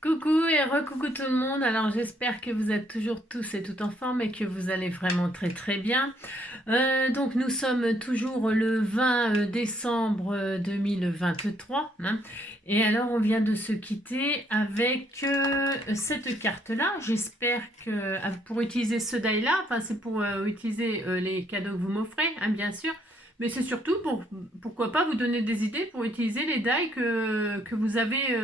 Coucou et recoucou tout le monde. Alors j'espère que vous êtes toujours tous et toutes en forme et que vous allez vraiment très très bien. Donc nous sommes toujours le 20 décembre 2023, hein. Et alors on vient de se quitter avec cette carte-là. J'espère que pour utiliser ce die-là, enfin c'est pour utiliser les cadeaux que vous m'offrez, hein, bien sûr. Mais c'est surtout pour, pourquoi pas vous donner des idées pour utiliser les die que vous avez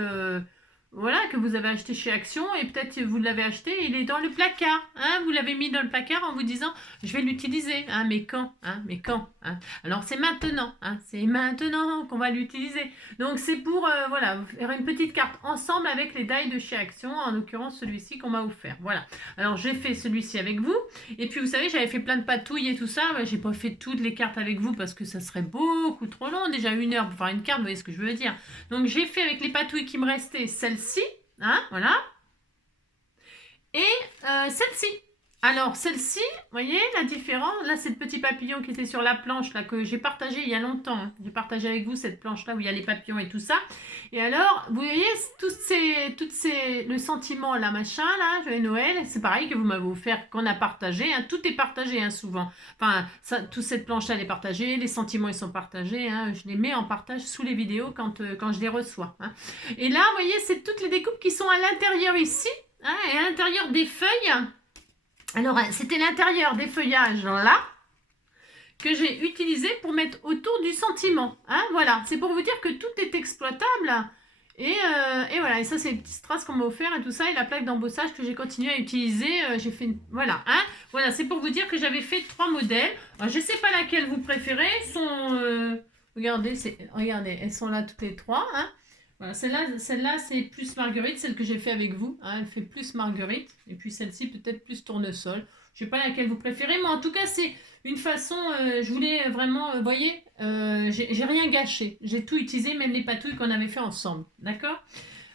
voilà, que vous avez acheté chez Action et peut-être vous l'avez acheté, il est dans le placard, hein, vous l'avez mis dans le placard en vous disant je vais l'utiliser, hein, mais quand, hein. Alors c'est maintenant qu'on va l'utiliser. Donc c'est pour voilà, faire une petite carte ensemble avec les die de chez Action, en l'occurrence celui-ci qu'on m'a offert. Voilà. Alors j'ai fait celui-ci avec vous et puis vous savez j'avais fait plein de patouilles et tout ça, ouais, j'ai pas fait toutes les cartes avec vous parce que ça serait beaucoup trop long, déjà 1 heure pour faire une carte, vous voyez ce que je veux dire. Donc j'ai fait avec les patouilles qui me restaient celle-ci, hein, voilà, et celle-ci. Alors celle-ci, vous voyez la différence. Là c'est le petit papillon qui était sur la planche là que j'ai partagé il y a longtemps, hein. J'ai partagé avec vous cette planche là où il y a les papillons et tout ça. Et alors vous voyez le sentiment là machin là, joyeux Noël, c'est pareil que vous m'avez offert, qu'on a partagé, hein. Tout est partagé, hein, souvent. Enfin ça, toute cette planche là elle est partagée, les sentiments ils sont partagés, hein. Je les mets en partage sous les vidéos quand je les reçois, hein. Et là vous voyez c'est toutes les découpes qui sont à l'intérieur ici, hein, et à l'intérieur des feuilles. Alors, c'était l'intérieur des feuillages là que j'ai utilisé pour mettre autour du sentiment, hein, voilà. C'est pour vous dire que tout est exploitable. Et voilà, et ça c'est les petites strass qu'on m'a offert et tout ça, et la plaque d'embossage que j'ai continué à utiliser, j'ai fait voilà, hein, voilà, c'est pour vous dire que j'avais fait 3 modèles. Alors, je sais pas laquelle vous préférez, regardez, regardez, elles sont là toutes les 3, hein. Voilà, celle-là c'est plus marguerite, celle que j'ai fait avec vous, hein, elle fait plus marguerite, et puis celle-ci peut-être plus tournesol. Je sais pas laquelle vous préférez, mais en tout cas c'est une façon, je voulais vraiment, voyez, j'ai rien gâché, j'ai tout utilisé, même les patouilles qu'on avait fait ensemble, d'accord.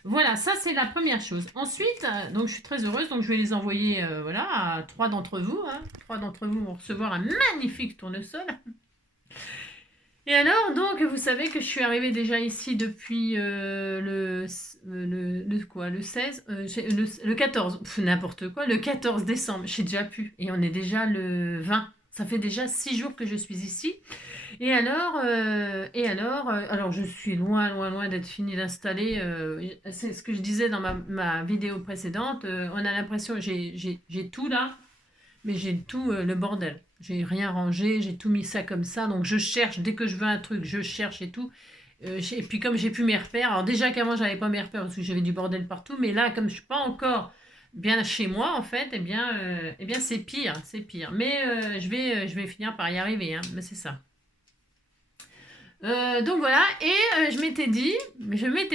Voilà, ça c'est la première chose. Ensuite, donc je suis très heureuse, donc je vais les envoyer, voilà, à 3 d'entre vous, hein. 3 d'entre vous vont recevoir un magnifique tournesol. Et alors, donc, vous savez que je suis arrivée déjà ici depuis le 16, le 14, n'importe quoi, le 14 décembre, j'ai déjà pu. Et on est déjà le 20. Ça fait déjà 6 jours que je suis ici. Alors je suis loin, loin, loin d'être fini d'installer. C'est ce que je disais dans ma vidéo précédente. On a l'impression, j'ai tout là, mais j'ai tout le bordel. J'ai rien rangé, j'ai tout mis ça comme ça. Donc je cherche, dès que je veux un truc, je cherche et tout. Et puis comme j'ai plus mes repères, alors déjà qu'avant j'avais pas mes repères parce que j'avais du bordel partout, mais là comme je suis pas encore bien chez moi en fait, eh bien c'est pire, c'est pire. Mais je vais finir par y arriver, hein, mais c'est ça. Donc voilà, et je m'étais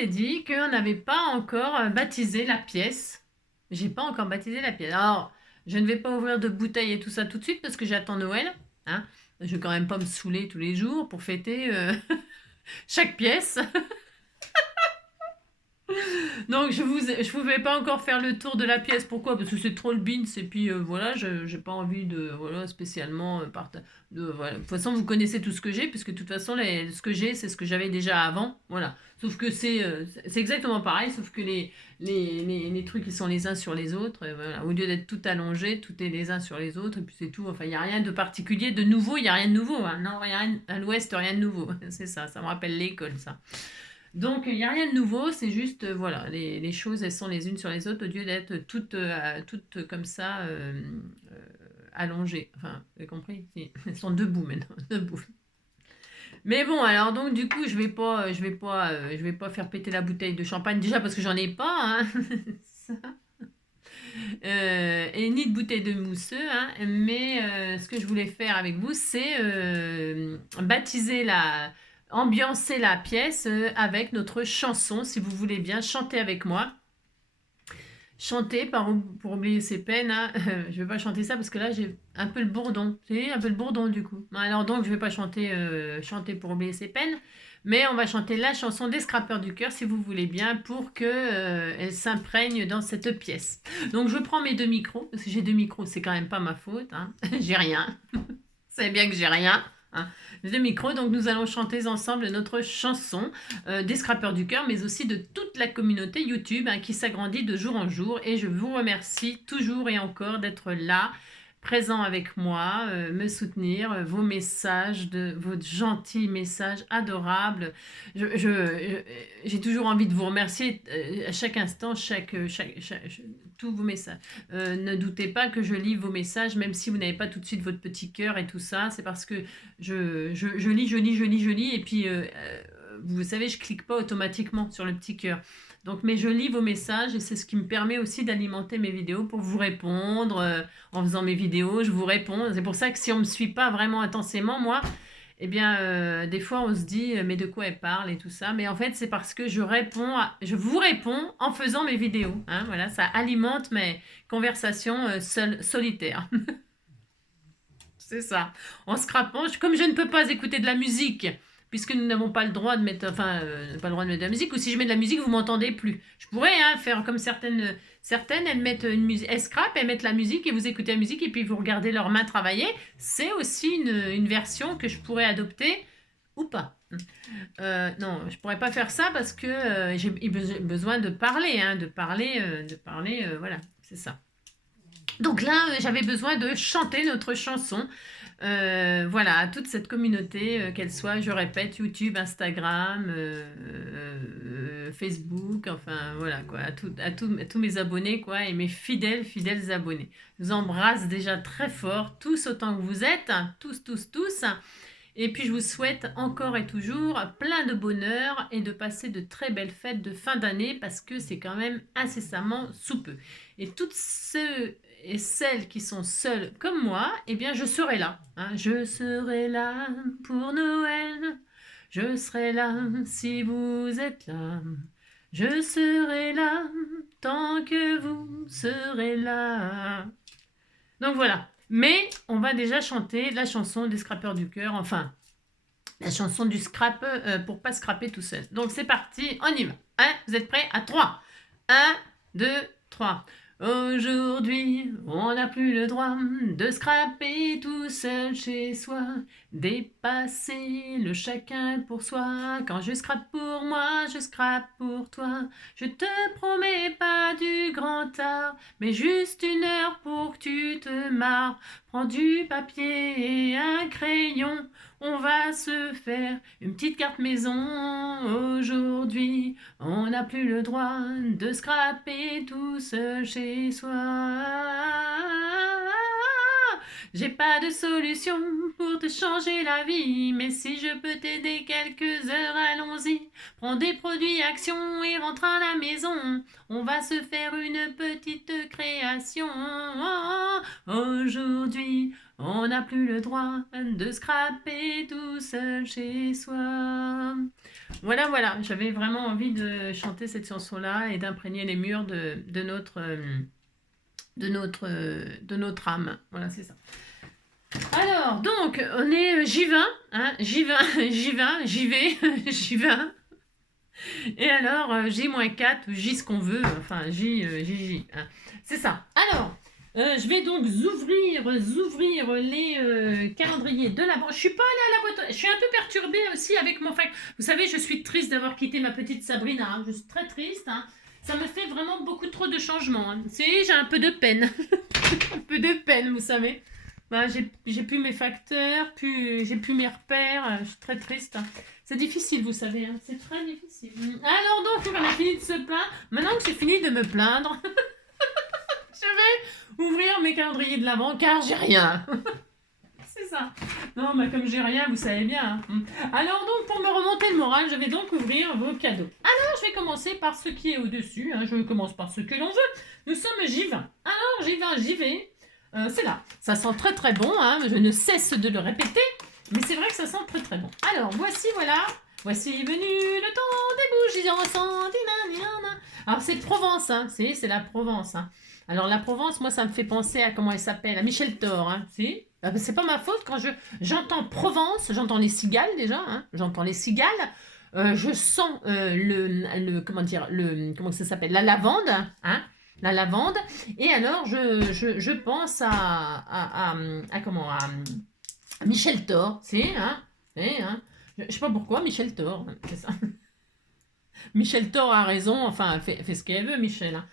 dit qu'on n'avait pas encore baptisé la pièce. J'ai pas encore baptisé la pièce. Alors, je ne vais pas ouvrir de bouteilles et tout ça tout de suite parce que j'attends Noël, hein. Je vais quand même pas me saouler tous les jours pour fêter chaque pièce. Donc je pouvais pas encore faire le tour de la pièce. Pourquoi? Parce que c'est trop le beans et puis voilà, je j'ai pas envie de voilà spécialement voilà. De toute façon, vous connaissez tout ce que j'ai puisque de toute façon ce que j'ai, c'est ce que j'avais déjà avant. Voilà. Sauf que c'est exactement pareil, sauf que les trucs ils sont les uns sur les autres. Voilà. Au lieu d'être tout allongé, tout est les uns sur les autres et puis c'est tout. Enfin, il y a rien de particulier, de nouveau, il y a rien de nouveau, hein. Non, rien à l'ouest, rien de nouveau. C'est ça, ça me rappelle l'école ça. Donc il n'y a rien de nouveau, c'est juste, voilà, les choses, elles sont les unes sur les autres au lieu d'être toutes comme ça, allongées. Enfin, vous avez compris? Si. Elles sont debout maintenant, debout. Mais bon, alors donc du coup, je vais pas faire péter la bouteille de champagne déjà parce que j'en ai pas, hein. Ça. Et ni de bouteille de mousseux, hein. Mais ce que je voulais faire avec vous, c'est baptiser ambiancer la pièce avec notre chanson, si vous voulez bien chanter avec moi. Chanter pour oublier ses peines, hein. Je vais pas chanter ça parce que là j'ai un peu le bourdon, c'est un peu le bourdon du coup. Alors donc je vais pas chanter pour oublier ses peines, mais on va chanter la chanson des Scrappeurs du cœur si vous voulez bien pour que elle s'imprègne dans cette pièce. Donc je prends mes 2 micros parce que j'ai 2 micros, c'est quand même pas ma faute, hein. J'ai rien. Vous savez bien que j'ai rien. hein, de micro. Donc nous allons chanter ensemble notre chanson des Scrappeurs du Cœur, mais aussi de toute la communauté YouTube hein, qui s'agrandit de jour en jour. Et je vous remercie toujours et encore d'être là, présent avec moi, me soutenir, vos messages, vos gentils messages adorables. J'ai toujours envie de vous remercier à chaque instant, tous vos messages. Ne doutez pas que je lis vos messages, même si vous n'avez pas tout de suite votre petit cœur et tout ça. C'est parce que je lis, et puis vous savez, je clique pas automatiquement sur le petit cœur. Donc, mais je lis vos messages et c'est ce qui me permet aussi d'alimenter mes vidéos pour vous répondre. En faisant mes vidéos, je vous réponds. C'est pour ça que si on ne me suit pas vraiment intensément, moi, eh bien, des fois, on se dit, mais de quoi elle parle et tout ça. Mais en fait, c'est parce que je vous réponds en faisant mes vidéos. Hein, voilà, ça alimente mes conversations solitaires. C'est ça. En scrapant, comme je ne peux pas écouter de la musique, puisque nous n'avons pas le droit de mettre, pas le droit de mettre de la musique, ou si je mets de la musique, vous m'entendez plus. Je pourrais faire comme certaines, elles mettent une musique, elles scrapent, elles mettent la musique et vous écoutez la musique et puis vous regardez leurs mains travailler. C'est aussi une version que je pourrais adopter ou pas. Non, je pourrais pas faire ça parce que j'ai besoin de parler, voilà, c'est ça. Donc là, j'avais besoin de chanter notre chanson. Voilà, à toute cette communauté, qu'elle soit, je répète, YouTube, Instagram, Facebook, enfin voilà quoi, à tous mes abonnés quoi, et mes fidèles abonnés. Je vous embrasse déjà très fort, tous autant que vous êtes, hein, tous. Et puis je vous souhaite encore et toujours plein de bonheur et de passer de très belles fêtes de fin d'année parce que c'est quand même incessamment sous peu. Et toutes ceux et celles qui sont seules comme moi, eh bien je serai là. Hein. Je serai là pour Noël. Je serai là si vous êtes là. Je serai là tant que vous serez là. Donc voilà. Mais on va déjà chanter la chanson des Scrappeurs du Cœur, enfin, la chanson du scrap pour pas scraper tout seul. Donc c'est parti, on y va. Hein, vous êtes prêts? À 3. 1, 2, 3. Aujourd'hui, on n'a plus le droit de scraper tout seul chez soi, dépasser le chacun pour soi. Quand je scrape pour moi, je scrape pour toi. Je te promets pas du grand art, mais juste une heure pour que tu te marres. Prends du papier et un crayon, on va se faire une petite carte maison. Aujourd'hui, on n'a plus le droit de scraper tout seul chez soi. J'ai pas de solution pour te changer la vie, mais si je peux t'aider quelques heures, allons-y. Prends des produits Action et rentre à la maison. On va se faire une petite création. Aujourd'hui, on n'a plus le droit de scraper tout seul chez soi. Voilà, j'avais vraiment envie de chanter cette chanson-là et d'imprégner les murs de notre âme. Voilà, c'est ça. Alors, donc, on est J20, hein, j'y vais. Et alors, J-4, J ce qu'on veut, enfin, J, hein. C'est ça. Alors, je vais donc ouvrir les calendriers de l'Avent. Je suis pas allée à la boîte. Je suis un peu perturbée aussi avec mon fac. Vous savez, je suis triste d'avoir quitté ma petite Sabrina. Hein. Je suis très triste. Hein. Ça me fait vraiment beaucoup trop de changements. Hein. J'ai un peu de peine. Un peu de peine, vous savez. Bah, j'ai plus mes facteurs, j'ai plus mes repères. Je suis très triste. Hein. C'est difficile, vous savez. Hein. C'est très difficile. Alors donc, on a fini de se plaindre. Maintenant que j'ai fini de me plaindre, je vais ouvrir mes calendriers de l'Avent car j'ai rien. C'est ça. Non, mais comme j'ai rien, vous savez bien. Hein. Alors donc, pour me remonter le moral, je vais donc ouvrir vos cadeaux. Alors, je vais commencer par ce qui est au-dessus. Hein. Je commence par ce que l'on veut. Nous sommes J20. Alors, j'y vais. C'est là. Ça sent très très bon. Hein. Je ne cesse de le répéter. Mais c'est vrai que ça sent très très bon. Alors, voilà. Voici venu le temps des bougies encendées. Alors, c'est Provence. Hein. C'est la Provence. Hein. Alors, la Provence, moi, ça me fait penser à comment elle s'appelle, à Michel Thor. Hein. C'est pas ma faute quand j'entends Provence, j'entends les cigales déjà. Hein. J'entends les cigales. Je sens comment ça s'appelle, la lavande. Hein. La lavande, et alors je pense à Michel Thor, c'est, hein, je sais pas pourquoi, Michel Thor, hein, c'est ça. Michel Thor a raison, enfin, fait ce qu'elle veut, Michel. Hein.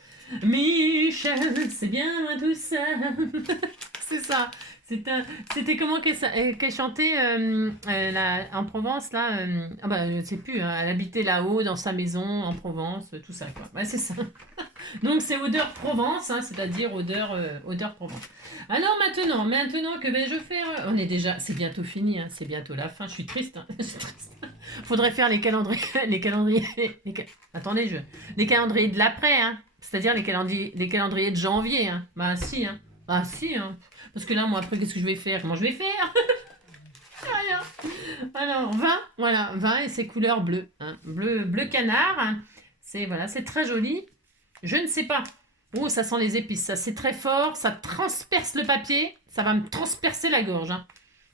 Michel, c'est bien loin tout ça. C'est ça. C'était comment qu'elle chantait en Provence, là ah bah, je ne sais plus, hein, elle habitait là-haut, dans sa maison, en Provence, tout ça, quoi. Ouais, c'est ça. Donc, c'est odeur Provence, hein, c'est-à-dire odeur Provence. Alors, maintenant que vais-je faire On est déjà, c'est bientôt fini, hein, c'est bientôt la fin, je suis triste. Hein, je suis triste. Faudrait faire les calendriers, attendez, les calendriers de l'après, hein, c'est-à-dire les calendriers de janvier, hein. Bah si, hein. Ah si, hein. Parce que là, moi, après, qu'est-ce que je vais faire Comment je vais faire Rien. Alors, vin, voilà, vin et ses couleurs bleues. Hein. Bleu canard, hein. Voilà, c'est très joli. Je ne sais pas. Oh, ça sent les épices, ça, c'est très fort. Ça transperce le papier. Ça va me transpercer la gorge. Hein.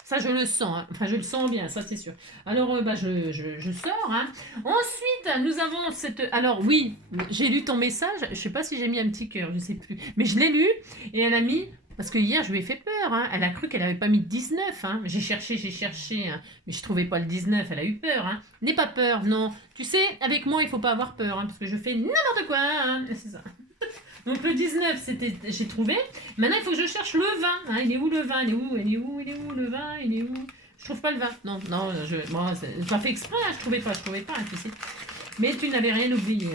Ça, je le sens. Hein. Enfin, je le sens bien, ça, c'est sûr. Alors, bah, je sors. Hein. Ensuite, nous avons cette... Alors, oui, j'ai lu ton message. Je ne sais pas si j'ai mis un petit cœur, je ne sais plus. Mais je l'ai lu et elle a mis... Parce que hier, je lui ai fait peur. Hein. Elle a cru qu'elle n'avait pas mis 19. Hein. J'ai cherché, hein. Mais je ne trouvais pas le 19. Elle a eu peur. Hein. N'aie pas peur, non. Tu sais, avec moi, il ne faut pas avoir peur. Hein, parce que je fais n'importe quoi. Hein. C'est ça. Donc le 19, j'ai trouvé. Maintenant, il faut que je cherche le 20. Hein. Il est où le 20 Il est où le 20 Il est où Je trouve pas le 20. Non, je pas fait exprès. Hein. Je trouvais pas. Hein, tu sais. Mais tu n'avais rien oublié.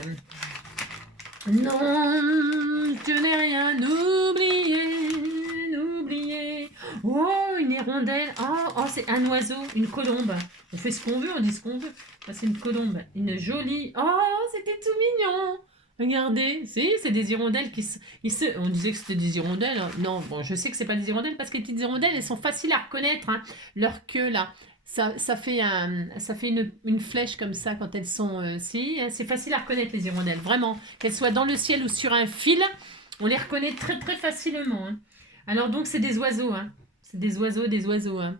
Non, je n'ai rien oublié. Oh, une hirondelle. Oh, c'est un oiseau, une colombe. On fait ce qu'on veut, on dit ce qu'on veut. C'est une colombe, une jolie. Oh, c'était tout mignon. Regardez, c'est des hirondelles on disait que c'était des hirondelles. Hein. Non, bon, je sais que c'est pas des hirondelles parce que les petites hirondelles, elles sont faciles à reconnaître. Hein. Leur queue, là, ça fait une flèche comme ça quand elles sont... c'est facile à reconnaître les hirondelles, vraiment. Qu'elles soient dans le ciel ou sur un fil, on les reconnaît très très facilement. Hein. Alors donc, c'est des oiseaux. Hein. C'est des oiseaux. Hein.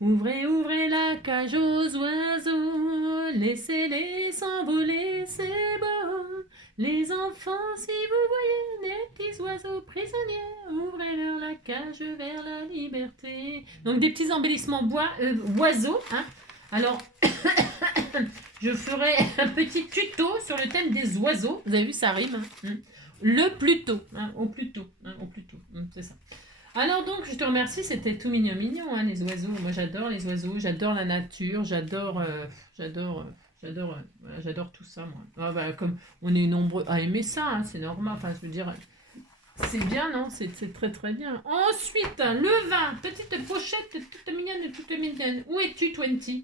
Ouvrez la cage aux oiseaux, laissez-les s'envoler, c'est beau. Les enfants, si vous voyez des petits oiseaux prisonniers, ouvrez-leur la cage vers la liberté. Donc des petits embellissements oiseaux. Hein. Alors, je ferai un petit tuto sur le thème des oiseaux. Vous avez vu, ça rime. Hein. Le plus tôt, hein, au plus tôt, c'est ça. Alors donc, je te remercie, c'était tout mignon, hein, les oiseaux. Moi, j'adore les oiseaux, j'adore la nature, j'adore tout ça, moi. Ah, bah, comme on est nombreux à aimer ça, hein, c'est normal. Enfin, je veux dire, c'est bien, non? C'est très très bien. Ensuite, le vin, petite pochette toute mignonne. Où es-tu, 20?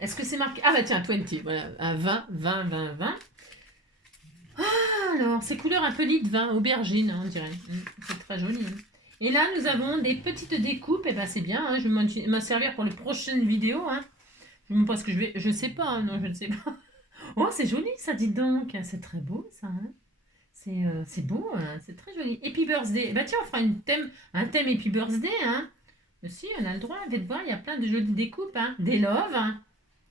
Est-ce que c'est marqué? Ah bah tiens, 20, voilà, un 20. Alors, ces couleurs un peu lit de vin, aubergine, hein, on dirait. C'est très joli. Hein. Et là, nous avons des petites découpes. Et ben, c'est bien. Hein, je vais m'en servir pour les prochaines vidéos. Hein. Je ne sais pas ce que je vais. Je sais pas. Hein, non, je ne sais pas. Oh, c'est joli, ça, dis donc. C'est très beau, ça. Hein. C'est beau. Hein, c'est très joli. Happy Birthday. Bah, tiens, on fera un thème Happy Birthday. Hein. Si, on a le droit. Vous voir, il y a plein de jolies découpes. Hein. Des love. Hein.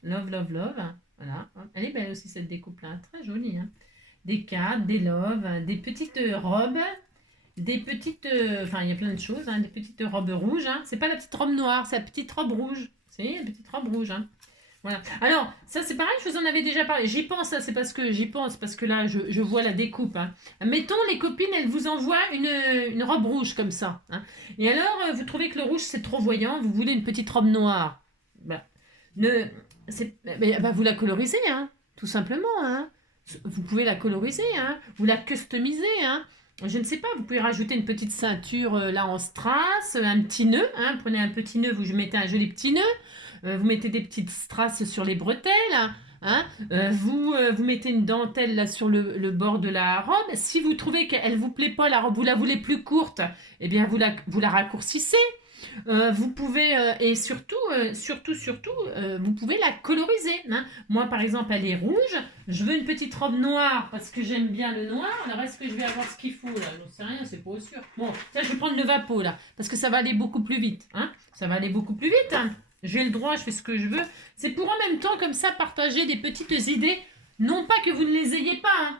Love. Hein. Voilà. Elle est belle aussi, cette découpe-là. Très jolie. Hein. Des cartes, des loves, des petites robes, des petites... Enfin, il y a plein de choses, hein, des petites robes rouges. Hein. C'est pas la petite robe noire, c'est la petite robe rouge. C'est la petite robe rouge. Hein. Voilà. Alors, ça c'est pareil, je vous en avais déjà parlé. J'y pense, c'est parce que là, je vois la découpe. Hein. Mettons, les copines, elles vous envoient une robe rouge comme ça. Hein. Et alors, vous trouvez que le rouge, c'est trop voyant, vous voulez une petite robe noire. Bah, vous la colorisez, hein, tout simplement, hein. Vous pouvez la coloriser, hein, ou la customiser. Hein. Je ne sais pas, vous pouvez rajouter une petite ceinture là en strass, un petit nœud. Hein, prenez un petit nœud, vous mettez un joli petit nœud. Vous mettez des petites strass sur les bretelles. Hein, vous mettez une dentelle là sur le bord de la robe. Si vous trouvez qu'elle ne vous plaît pas, la robe, vous la voulez plus courte, eh bien vous la raccourcissez. Vous pouvez, et surtout, vous pouvez la coloriser. Hein. Moi, par exemple, elle est rouge. Je veux une petite robe noire parce que j'aime bien le noir. Alors, est-ce que je vais avoir ce qu'il faut là? Je ne sais rien, c'est pas sûr. Bon, ça, je vais prendre le vapeau là parce que ça va aller beaucoup plus vite. Hein. Ça va aller beaucoup plus vite. Hein. J'ai le droit, je fais ce que je veux. C'est pour en même temps, comme ça, partager des petites idées. Non pas que vous ne les ayez pas. Hein.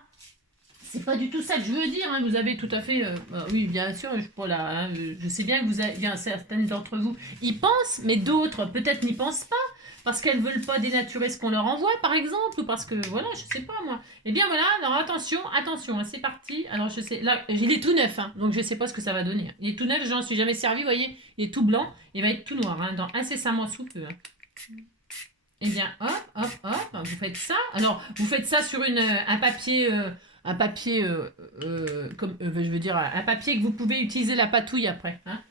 c'est pas du tout ça que je veux dire, hein. Vous avez tout à fait... oui, bien sûr, je, voilà, hein, je sais bien que vous avez, bien, certaines d'entre vous y pensent, mais d'autres peut-être n'y pensent pas, parce qu'elles veulent pas dénaturer ce qu'on leur envoie, par exemple, ou parce que, voilà, je sais pas, moi. Eh bien, voilà, alors attention, attention, hein, c'est parti. Alors, je sais, là, il est tout neuf, hein, donc je sais pas ce que ça va donner. Il est tout neuf, j'en suis jamais servi, vous voyez, il est tout blanc, il va être tout noir, hein, dans incessamment sous peu, hein. Eh bien, hop, hop, hop, vous faites ça. Alors, vous faites ça sur un papier, comme, je veux dire, un papier que vous pouvez utiliser la patouille après, hein.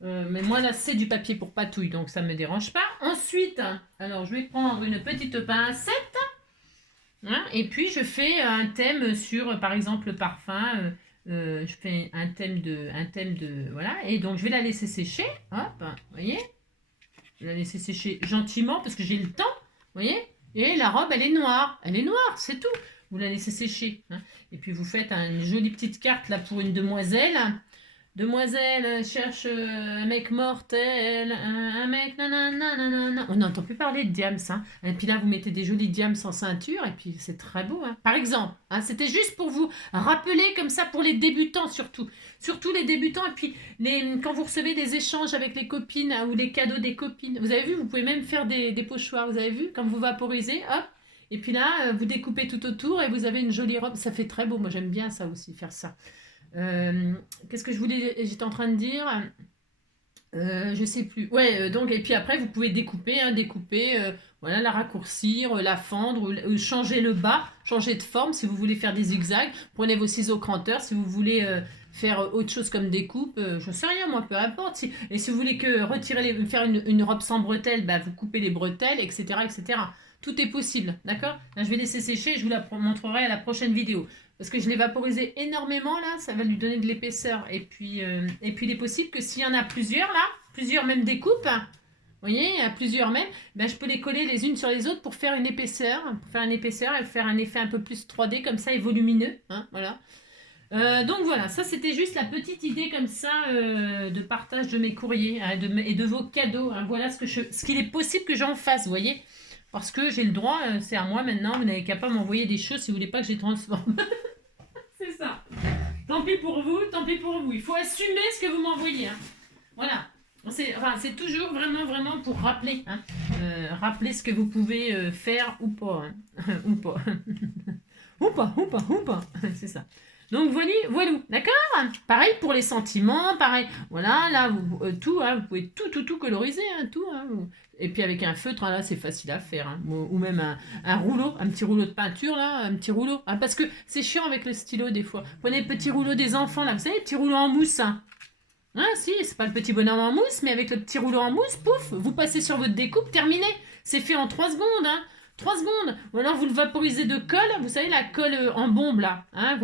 Mais moi, là, c'est du papier pour patouille, donc ça ne me dérange pas. Ensuite, alors, je vais prendre une petite pincette, hein, et puis je fais un thème sur, par exemple, le parfum. Je fais un thème de, voilà, et donc je vais la laisser sécher, hop, vous voyez. Je vais la laisser sécher gentiment parce que j'ai le temps, vous voyez. Et la robe, elle est noire. Elle est noire, c'est tout. Vous la laissez sécher, hein. Et puis vous faites une jolie petite carte là pour une demoiselle. Demoiselle cherche un mec mortel, un mec nanana. On n'entend plus parler de diams, hein. Et puis là, vous mettez des jolis diams sans ceinture, et puis c'est très beau, hein. Par exemple, hein, c'était juste pour vous rappeler comme ça pour les débutants surtout. Surtout les débutants, et puis quand vous recevez des échanges avec les copines ou les cadeaux des copines. Vous avez vu, vous pouvez même faire des pochoirs, vous avez vu, quand vous vaporisez, hop. Et puis là, vous découpez tout autour et vous avez une jolie robe. Ça fait très beau, moi j'aime bien ça aussi, faire ça. Qu'est-ce que j'étais en train de dire, je sais plus. Ouais, donc et puis après vous pouvez découper, hein, voilà, la raccourcir, la fendre, ou changer le bas, changer de forme si vous voulez faire des zigzags. Prenez vos ciseaux cranteurs si vous voulez faire autre chose comme découpe. Je sais rien moi, peu importe. Et si vous voulez que faire une robe sans bretelles, bah, vous coupez les bretelles, etc., etc. Tout est possible, d'accord? Là, je vais laisser sécher et je vous la montrerai à la prochaine vidéo. Parce que je l'ai vaporisé énormément, là, ça va lui donner de l'épaisseur. Et puis, il est possible que s'il y en a plusieurs, là, plusieurs même découpes, vous voyez, il y a plusieurs même, ben, je peux les coller les unes sur les autres pour faire une épaisseur, et faire un effet un peu plus 3D, comme ça, et volumineux, hein, voilà. Donc voilà, ça c'était juste la petite idée comme ça de partage de mes courriers, hein, et de vos cadeaux, hein. Voilà ce qu'il est possible que j'en fasse, vous voyez. Parce que j'ai le droit, c'est à moi maintenant, vous n'avez qu'à pas m'envoyer des choses si vous voulez pas que je les transforme. C'est ça. Tant pis pour vous, tant pis pour vous. Il faut assumer ce que vous m'envoyez, hein. Voilà. C'est toujours vraiment, vraiment pour rappeler, hein. Rappeler ce que vous pouvez faire ou pas, hein. Ou pas. Ou pas, ou pas, ou pas. C'est ça. Donc voilà, d'accord. Pareil pour les sentiments, pareil. Voilà, là, tout, hein, vous pouvez tout coloriser, hein, tout. Hein. Et puis avec un feutre, hein, là, c'est facile à faire, hein. Ou même un rouleau, un petit rouleau de peinture, là, un petit rouleau. Hein, parce que c'est chiant avec le stylo, des fois. Prenez le petit rouleau des enfants, là, vous savez, le petit rouleau en mousse, hein. Ah si, c'est pas le petit bonhomme en mousse, mais avec le petit rouleau en mousse, pouf, vous passez sur votre découpe, terminé. C'est fait en 3 secondes, hein. 3 secondes. Ou alors vous le vaporisez de colle, vous savez la colle en bombe là, hein,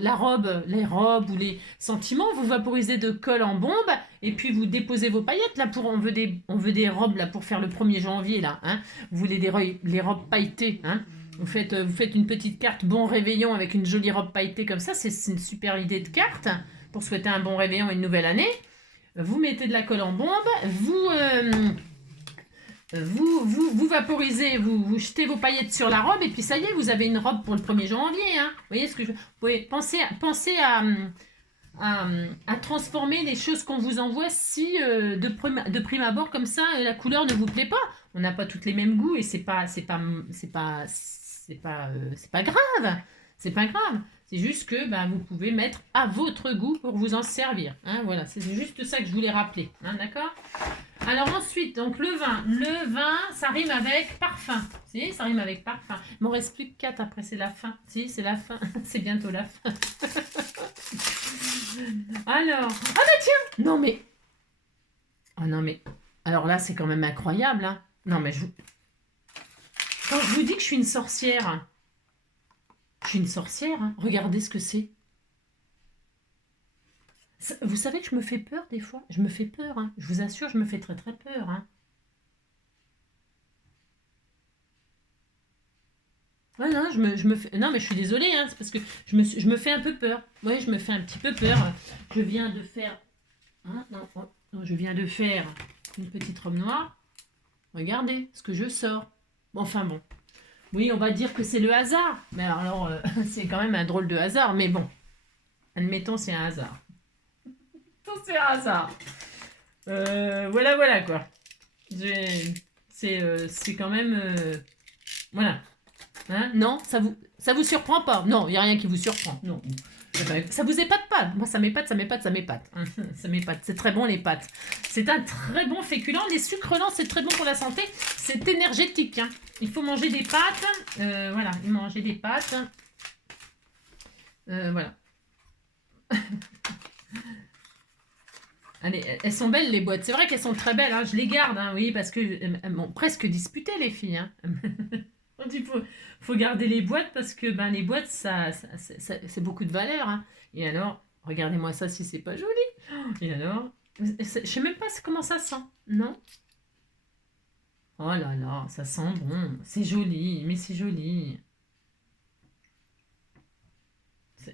la robe, les robes ou les sentiments, vous vaporisez de colle en bombe et puis vous déposez vos paillettes là on veut des robes là pour faire le 1er janvier là, hein. Vous voulez les robes pailletées, hein. Vous faites une petite carte bon réveillon avec une jolie robe pailletée comme ça, c'est une super idée de carte pour souhaiter un bon réveillon et une nouvelle année. Vous mettez de la colle en bombe, vous vaporisez, vous jetez vos paillettes sur la robe et puis ça y est, vous avez une robe pour le 1er janvier, hein. Vous voyez ce que vous pouvez penser à transformer les choses qu'on vous envoie si de prime abord comme ça la couleur ne vous plaît pas. On n'a pas toutes les mêmes goûts et c'est pas grave. C'est pas grave. C'est juste que ben, vous pouvez mettre à votre goût pour vous en servir, hein, voilà, c'est juste ça que je voulais rappeler, hein, d'accord. Alors ensuite, donc le vin, ça rime avec parfum. Si, ça rime avec parfum. Il m'en reste plus que 4 après, c'est la fin. Si, c'est la fin. C'est bientôt la fin. Alors, ah bah tiens. Non mais, oh non mais, alors là c'est quand même incroyable, hein. Non mais quand je vous dis que je suis une sorcière. Je suis une sorcière, hein. Regardez ce que c'est. Vous savez que je me fais peur des fois. Je me fais peur, hein. Je vous assure, je me fais très très peur, hein. Ouais, non, je me fais... Non, mais je suis désolée, hein. C'est parce que je me fais un peu peur. Oui, je me fais un petit peu peur. Je viens de faire... Hein, non, je viens de faire une petite robe noire. Regardez ce que je sors. Bon, enfin bon. Oui, on va dire que c'est le hasard. Mais alors, c'est quand même un drôle de hasard. Mais bon, admettons, c'est un hasard. C'est un hasard. Voilà, voilà, quoi. C'est quand même... voilà. Hein? Non, ça vous surprend pas? Non, il n'y a rien qui vous surprend. Non. Ça vous épate pas? Moi, ça m'épate, ça m'épate, ça m'épate. Hein, ça m'épate. C'est très bon, les pâtes. C'est un très bon féculent. Les sucres lents, c'est très bon pour la santé. C'est énergétique. Hein. Il faut manger des pâtes. Voilà, manger des pâtes. Voilà. Allez, elles sont belles, les boîtes. C'est vrai qu'elles sont très belles. Hein. Je les garde, hein, oui, parce qu'elles m'ont presque disputé, les filles. Hein. On dit faut garder les boîtes parce que ben, les boîtes, c'est beaucoup de valeur. Hein. Et alors, regardez-moi ça si c'est pas joli. Et alors, je sais même pas comment ça sent. Non? Oh là là, ça sent bon. C'est joli, mais c'est joli.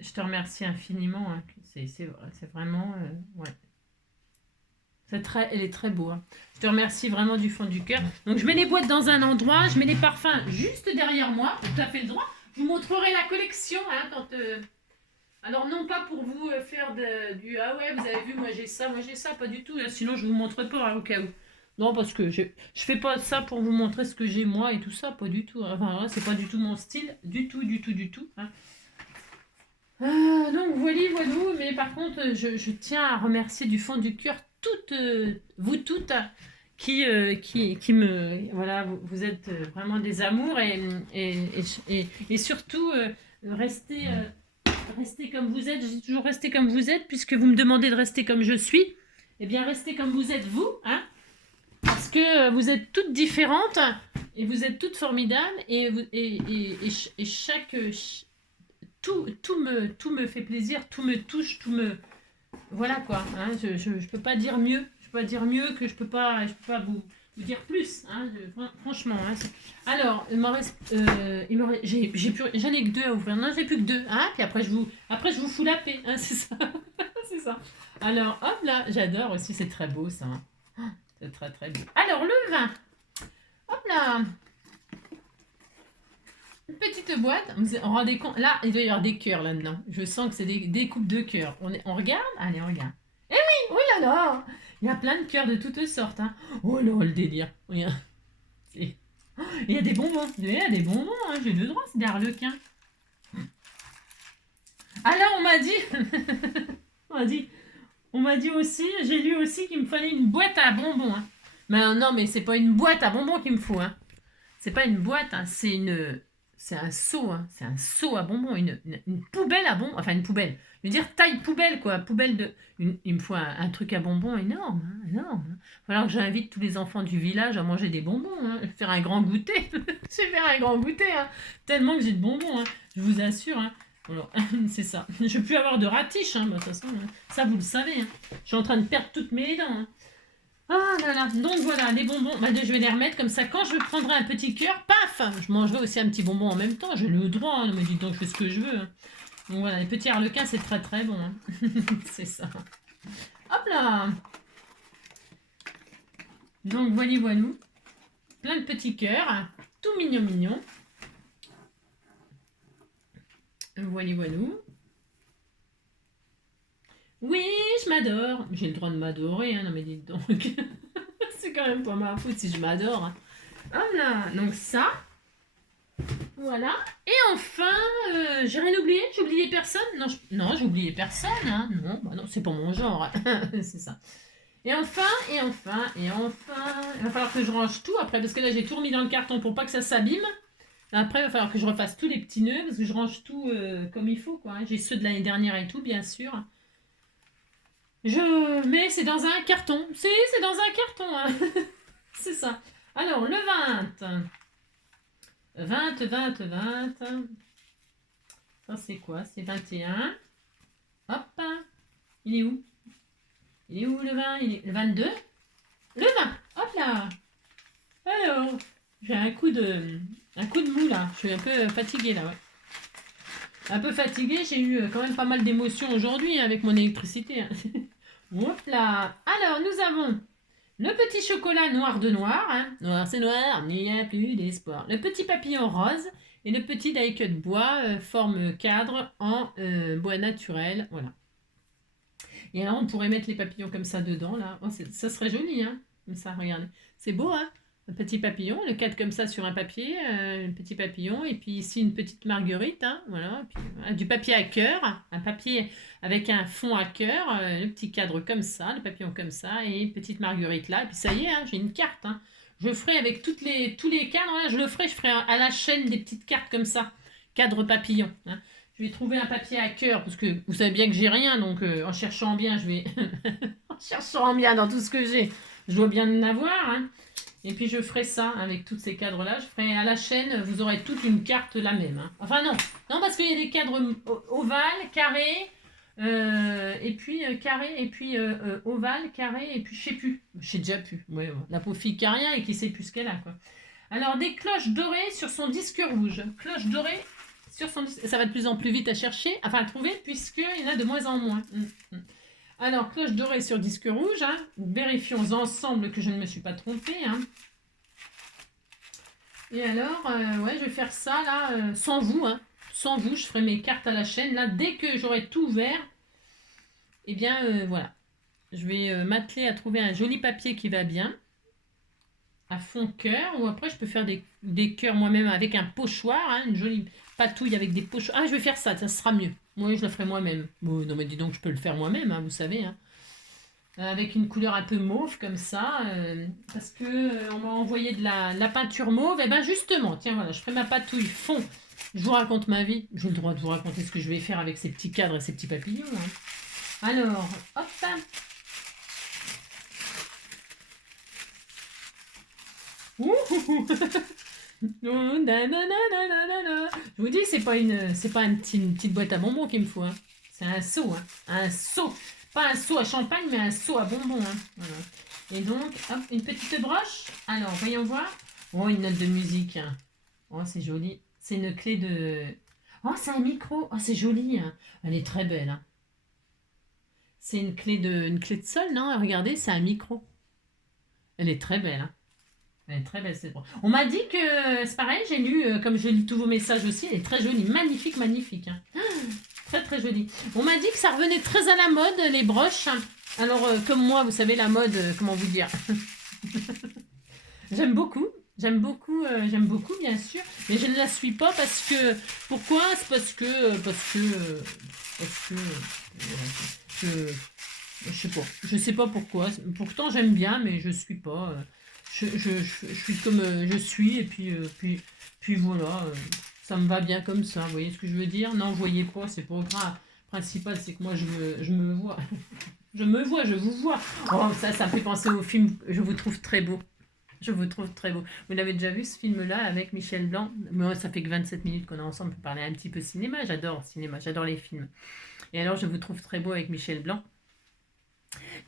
Je te remercie infiniment. Hein. C'est vraiment... ouais. Elle est très beau. Hein. Je te remercie vraiment du fond du cœur. Donc je mets les boîtes dans un endroit, je mets les parfums juste derrière moi, tout à fait le droit. Je vous montrerai la collection. Hein, quand, alors non pas pour vous faire du ah ouais vous avez vu moi j'ai ça, pas du tout. Hein, sinon je vous montre pas hein, au cas où. Non parce que je fais pas ça pour vous montrer ce que j'ai moi et tout ça, pas du tout. Hein. Enfin c'est pas du tout mon style, du tout. Hein. Donc voilà, mais par contre je tiens à remercier du fond du cœur toutes, vous toutes qui me... Voilà, vous êtes vraiment des amours et surtout restez, restez comme vous êtes. Je dis toujours restez comme vous êtes puisque vous me demandez de rester comme je suis. Eh bien restez comme vous êtes vous, hein, parce que vous êtes toutes différentes et vous êtes toutes formidables et chaque... tout me fait plaisir, tout me touche, voilà quoi, hein, je peux pas dire mieux, que je peux pas vous dire plus, hein, franchement. Hein, alors, j'en ai que 2 à ouvrir, non j'ai plus que 2, hein, puis après je vous fous la paix, hein, c'est ça, c'est ça. Alors hop là, j'adore aussi, c'est très beau ça, hein. C'est très très beau. Alors le vin, hop là. Une petite boîte, vous vous rendez compte, là il doit y avoir des cœurs là-dedans, je sens que c'est des coupes de cœurs, on regarde, allez on regarde, eh oui, oh là là, il y a plein de cœurs de toutes sortes, hein. Oh là le délire, regarde, il y a des bonbons, hein. J'ai le droit, c'est des harlequins. Alors on m'a dit aussi, j'ai lu aussi qu'il me fallait une boîte à bonbons, hein. Mais non mais c'est pas une boîte à bonbons qu'il me faut, hein. C'est pas une boîte, hein. C'est un seau, hein. C'est un seau à bonbons, une poubelle à bonbons, enfin une poubelle. Je veux dire taille poubelle quoi, il me faut un truc à bonbons énorme, hein, énorme. Hein. Alors que j'invite tous les enfants du village à manger des bonbons, hein, faire un grand goûter. Je vais faire un grand goûter, hein, tellement que j'ai de bonbons, hein, je vous assure. Hein. Alors, c'est ça. Je ne vais plus avoir de ratiche, hein, bah, de toute façon, hein. Ça vous le savez. Hein. Je suis en train de perdre toutes mes dents. Hein. Ah là là, donc voilà, les bonbons, bah, je vais les remettre comme ça. Quand je prendrai un petit cœur, paf, je mangerai aussi un petit bonbon en même temps. J'ai le droit, hein, mais dites donc, je fais ce que je veux. Hein. Donc voilà, les petits harlequins, c'est très très bon. Hein. C'est ça. Hop là. Donc voilà, plein de petits cœurs, tout mignon. Voilà. Oui, je m'adore. J'ai le droit de m'adorer, hein, non mais dites donc. C'est quand même pas ma faute si je m'adore. Hein. Hop là, donc ça. Voilà. Et enfin, j'ai rien oublié. J'ai oublié personne. Non, j'ai oublié personne. Hein. Non, bah non, c'est pas mon genre. C'est ça. Et enfin, il va falloir que je range tout après, parce que là j'ai tout remis dans le carton pour pas que ça s'abîme. Après, il va falloir que je refasse tous les petits nœuds, parce que je range tout comme il faut, quoi. J'ai ceux de l'année dernière et tout, bien sûr. Mais c'est dans un carton. C'est dans un carton. Hein. C'est ça. Alors, le 20. 20. Ça, c'est quoi? C'est 21. Hop. Il est où? Il est où le 20? Il est le 22. Le 20. Hop là. Alors, j'ai un coup de mou là. Je suis un peu fatiguée là, ouais. Un peu fatiguée. J'ai eu quand même pas mal d'émotions aujourd'hui avec mon électricité. Hein. Hop là. Alors, nous avons Le petit chocolat noir de noir, hein. Noir c'est noir, il n'y a plus d'espoir. Le petit papillon rose et le petit die-cut bois, forme cadre en bois naturel. Voilà. Et alors on pourrait mettre les papillons comme ça dedans, là. Oh, ça serait joli, hein. Comme ça, regardez. C'est beau, hein. Un petit papillon, le cadre comme ça sur un papier, un petit papillon, et puis ici une petite marguerite, hein, voilà, et puis, voilà, du papier à cœur, un papier avec un fond à cœur, le petit cadre comme ça, le papillon comme ça, et une petite marguerite là, et puis ça y est, hein, j'ai une carte, hein. Je ferai avec tous les cadres, là, je ferai à la chaîne des petites cartes comme ça, cadre papillon, hein. Je vais trouver un papier à cœur, parce que vous savez bien que j'ai rien, donc en cherchant bien, je vais... en cherchant bien dans tout ce que j'ai, je dois bien en avoir, hein. Et puis je ferai ça avec tous ces cadres-là. Je ferai à la chaîne, vous aurez toute une carte la même, hein. Enfin non, non parce qu'il y a des cadres ovales, carrés, et puis carré, et puis ovale, carré, et puis je sais plus. Je sais déjà plus. Ouais, ouais. La pauvre fille qui a rien et qui sait plus ce qu'elle a, quoi. Alors des cloches dorées sur son disque rouge. Cloches dorées sur son disque. Ça va de plus en plus vite à chercher, enfin à trouver, puisqu'il y en a de moins en moins. Alors, cloche dorée sur disque rouge, hein. Vérifions ensemble que je ne me suis pas trompée, hein. Et alors, ouais, je vais faire ça là, sans vous, hein. Sans vous, je ferai mes cartes à la chaîne. Là, dès que j'aurai tout ouvert, eh bien, voilà. Je vais m'atteler à trouver un joli papier qui va bien, à fond cœur, ou après je peux faire des cœurs moi-même avec un pochoir, hein, une jolie patouille avec des pochoirs. Ah, je vais faire ça, ça sera mieux. Moi, je le ferai moi-même. Bon, non, mais dis donc, je peux le faire moi-même, hein, vous savez, hein. Avec une couleur un peu mauve comme ça, parce que on m'a envoyé de la peinture mauve. Et ben justement, tiens voilà, je ferai ma patouille fond. Je vous raconte ma vie. J'ai le droit de vous raconter ce que je vais faire avec ces petits cadres et ces petits papillons, hein. Alors, hop. Ouh. Je vous dis, c'est pas une petite boîte à bonbons qu'il me faut, hein. C'est un seau, hein. Un seau. Pas un seau à champagne, mais un seau à bonbons, hein. Voilà. Et donc, hop, une petite broche. Alors, voyons voir. Oh, une note de musique, hein. Oh, c'est joli. C'est une clé de... Oh, c'est un micro. Oh, c'est joli, hein. Elle est très belle, hein. C'est une clé de sol, non? Regardez, c'est un micro. Elle est très belle, hein. Elle est très belle, cette broche. On m'a dit que, c'est pareil, j'ai lu, comme je lis tous vos messages aussi, elle est très jolie, magnifique, magnifique, hein. Très très jolie. On m'a dit que ça revenait très à la mode, les broches. Alors, comme moi, vous savez, la mode, comment vous dire. J'aime beaucoup, j'aime beaucoup, bien sûr, mais je ne la suis pas parce que... Pourquoi? C'est je sais pas. Je sais pas pourquoi. Pourtant, j'aime bien, mais je suis pas. Je suis comme je suis, et puis voilà. Ça me va bien comme ça. Vous voyez ce que je veux dire? Non, vous voyez pas, c'est pas grave. Le principal, c'est que moi, je me vois. Je me vois, je vous vois. Oh, ça me fait penser au film. Je vous trouve très beau. Je vous trouve très beau. Vous l'avez déjà vu ce film-là avec Michel Blanc? Moi, ça fait que 27 minutes qu'on est ensemble pour parler un petit peu cinéma, j'adore les films. Et alors, je vous trouve très beau avec Michel Blanc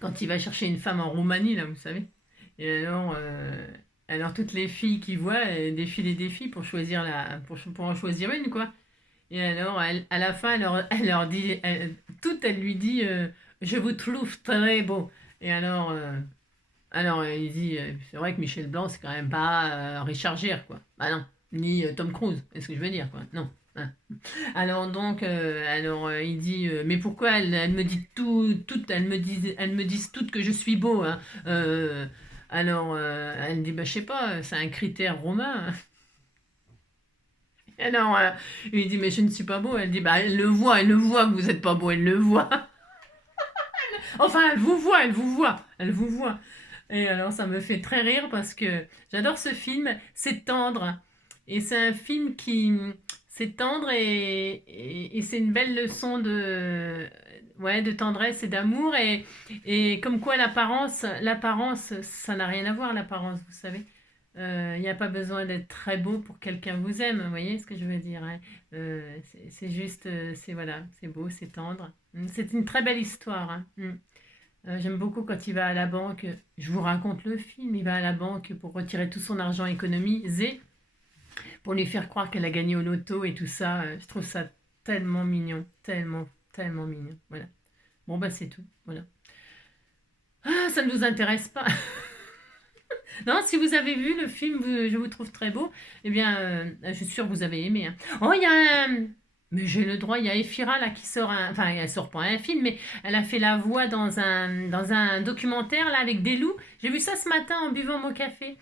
quand il va chercher une femme en Roumanie, là, vous savez. Et alors toutes les filles qui voient, elles défilent et défilent pour choisir pour en choisir une, quoi. Et alors, à la fin, elle leur dit, elle lui dit, je vous trouve très beau. Et alors il dit, c'est vrai que Michel Blanc, c'est quand même pas Richard Gere, quoi. Bah non, ni Tom Cruise, c'est ce que je veux dire, quoi. Non. Hein. Alors donc, il dit, mais pourquoi elle me dit elles me disent toutes que je suis beau, hein. Elle dit, bah je sais pas, c'est un critère romain, hein. Alors, il dit, mais je ne suis pas beau. Elle dit, bah elle le voit que vous êtes pas beau, elle le voit. Enfin, elle vous voit, elle vous voit. Et alors, ça me fait très rire parce que j'adore ce film, c'est tendre. Et c'est un film qui... C'est tendre et c'est une belle leçon ouais, de tendresse et d'amour. Et comme quoi l'apparence, ça n'a rien à voir, l'apparence, vous savez. Il n'y a pas besoin d'être très beau pour que quelqu'un vous aime, vous voyez ce que je veux dire, hein. C'est juste, c'est voilà, c'est beau, c'est tendre. C'est une très belle histoire, hein. J'aime beaucoup quand il va à la banque. Je vous raconte le film. Il va à la banque pour retirer tout son argent économisé, pour lui faire croire qu'elle a gagné au loto et tout ça. Je trouve ça tellement mignon. Tellement, tellement mignon. Voilà. Bon, bah, c'est tout. Voilà. Ah, ça ne vous intéresse pas. Non, si vous avez vu le film, je vous trouve très beau, eh bien, je suis sûre que vous avez aimé, hein. Oh, il y a un... Mais j'ai le droit, il y a Efira là qui sort un... Enfin, elle sort pas un film, mais elle a fait la voix dans un documentaire là avec des loups. J'ai vu ça ce matin en buvant mon café.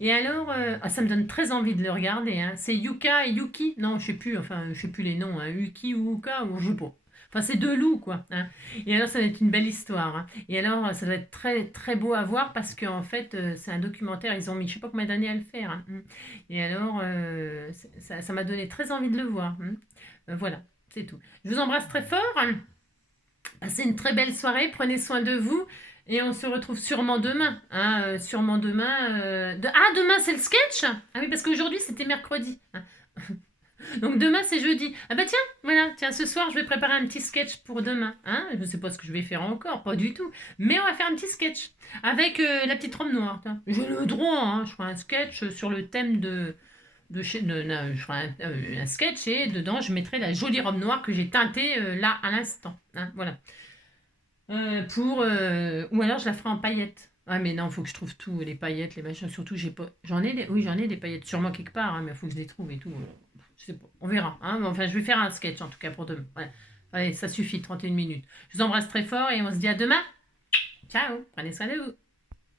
Et alors, ça me donne très envie de le regarder, hein. C'est Yuka et Yuki. Non, je sais plus, enfin, je sais plus les noms, hein. Yuki ou Uka, ou je sais pas. Enfin, c'est deux loups, quoi, hein. Et alors, ça va être une belle histoire, hein. Et alors, ça va être très, très beau à voir parce qu'en fait, c'est un documentaire. Ils ont mis, je sais pas combien d'années à le faire, hein. Et alors, ça m'a donné très envie de le voir, hein. Voilà, c'est tout. Je vous embrasse très fort, hein. Passez une très belle soirée, prenez soin de vous. Et on se retrouve sûrement demain, hein, sûrement demain. Ah, demain c'est le sketch. Ah oui, parce qu'aujourd'hui c'était mercredi, hein. Donc demain c'est jeudi. Ah bah tiens, voilà, tiens, ce soir je vais préparer un petit sketch pour demain, hein. Je ne sais pas ce que je vais faire encore, pas du tout. Mais on va faire un petit sketch avec la petite robe noire. J'ai le droit, hein, je ferai un sketch sur le thème je ferai un sketch et dedans je mettrai la jolie robe noire que j'ai teintée là à l'instant, hein, voilà. Ou alors je la ferai en paillettes. Ah mais non, faut que je trouve tout, les paillettes, les machins. Surtout, j'ai pas. Oui, j'en ai des paillettes, sûrement quelque part, hein, mais il faut que je les trouve et tout. Je sais pas, on verra, hein. Mais enfin, je vais faire un sketch en tout cas pour demain. Ouais. Allez, ça suffit, 31 minutes. Je vous embrasse très fort et on se dit à demain. Ciao, prenez soin de vous.